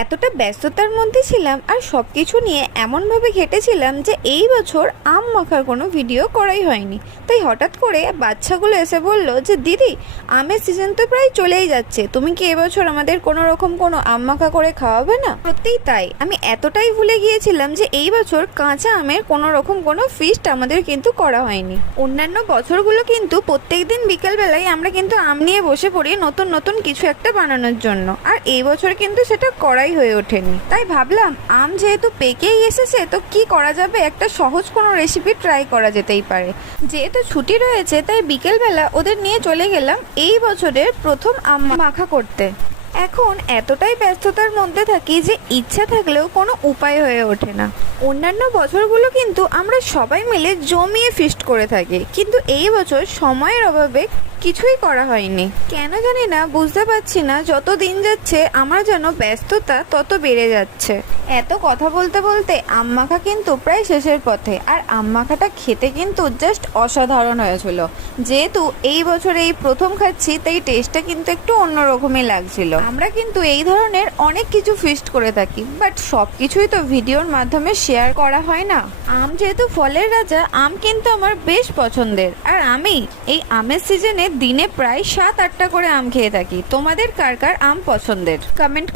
এতটা ব্যস্ততার মধ্যে ছিলাম আর সব কিছু নিয়ে এমনভাবে ঘেটেছিলাম যে এই বছর আম মাখার কোনো ভিডিও করাই হয়নি। তাই হঠাৎ করে বাচ্চাগুলো এসে বলল যে দিদি, আমের সিজন তো প্রায় চলেই যাচ্ছে, তুমি কি এবছর আমাদের কোনো রকম কোনো আম মাখা করে খাওয়াবে না? সত্যিই তাই, আমি এতটাই ভুলে গিয়েছিলাম যে এই বছর কাঁচা আমের কোনো রকম কোনো ফিস্ট আমাদের কিন্তু করা হয়নি। অন্যান্য বছরগুলো কিন্তু প্রত্যেক দিন বিকেলবেলায় আমরা কিন্তু আম নিয়ে বসে পড়ি নতুন নতুন কিছু একটা বানানোর জন্য, আর এই বছর কিন্তু সেটা করাই হয়ে ওঠেনি। তাই ভাবলাম আম যেহেতু পেকেই এসেছে তো কি করা যাবে, একটা সহজ কোনো রেসিপি ট্রাই করা যেতেই পারে। যেহেতু ছুটি রয়েছে তাই বিকেলবেলা ওদের নিয়ে চলে গেলাম এই বছরের প্রথম আম মাখা করতে। এখন এতটাই ব্যস্ততার মধ্যে থাকি যে ইচ্ছা থাকলেও কোনো উপায় হয়ে ওঠে না। অন্যান্য বছরগুলো কিন্তু আমরা সবাই মিলে জমিয়ে ফিস্ট করে থাকি, কিন্তু এই বছর সময়ের অভাবে কিছুই করা হয়নি। কেন জানি না, বুঝতে পারছি না, যত দিন যাচ্ছে আমার যেন ব্যস্ততা তত বেড়ে যাচ্ছে। এত কথা বলতে বলতে আম মাখা কিন্তু প্রায় শেষের পথে, আর আম মাখাটা খেতে কিন্তু জাস্ট অসাধারণ হয়েছিল। যেহেতু এই বছর এই প্রথম খাচ্ছি তাই টেস্টটা কিন্তু একটু অন্যরকমই লাগছিল। আমরা কিন্তু এই ধরনের অনেক কিছু ফিস্ট করে থাকি, বাট সব কিছুই তো ভিডিওর মাধ্যমে শেয়ার করা হয় না। আম যেহেতু ফলের রাজা, আম কিন্তু আমার বেশ পছন্দের, আর আমি এই আমের সিজনে দিনে প্রায় 7-8টা করে আম খেয়ে থাকি। তোমাদের কার কার আম পছন্দের কমেন্ট